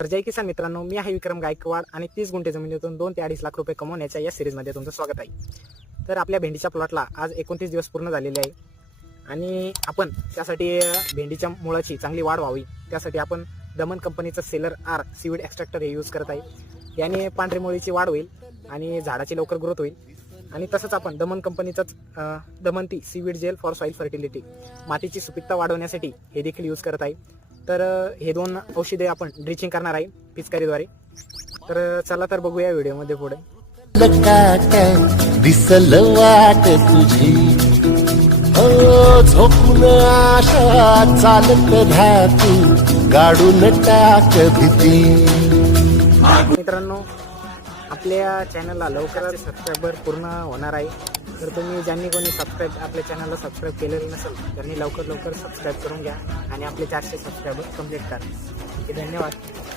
तर जय किसान मित्रांनो, मी आहे विक्रम गायकवाड आणि 30 गुंठे जमिनीतून 2 ते 2.5 लाख रुपये कमवण्याच्या या सिरीजमध्ये तुमचं स्वागत आहे। तर आपल्या भेंडीच्या प्लॉटला आज 29 दिवस पूर्ण झालेले आहे आणि आपण त्यासाठी भेंडीच्या मुळाची चांगली वाढ व्हावी त्यासाठी आपण दमन कंपनीचं सेलर आर सीवीड एक्स्ट्रॅक्टर हे यूज करत आहे। याने पांढरी मुळीची वाढ होईल आणि झाडाची लवकर ग्रोथ होईल। आणि तसंच आपण दमन कंपनीचंच दमनती seaweed gel for soil fertility मातीची सुपीकता वाढवण्यासाठी हे देखील यूज करत आहे। तर हे दोन औषधे आपण ड्रिचिंग करणार आहे पिचकारीद्वारे। तर चला तर बघूया व्हिडिओमध्ये पुढे। दिसल वाट तुझी हो झोपून आशा चालत धातू गाडून टाक भीती। मित्रांनो, आपल्या चॅनलला लवकरच सबस्क्रायबर पूर्ण होणार आहे। तर तुम्ही ज्यांनी कोणी आपल्या चॅनलला सबस्क्राईब केलेलं नसेल त्यांनी लवकर सबस्क्राईब करून घ्या आणि आपले 400 सबस्क्रायबर कंप्लीट करा। धन्यवाद।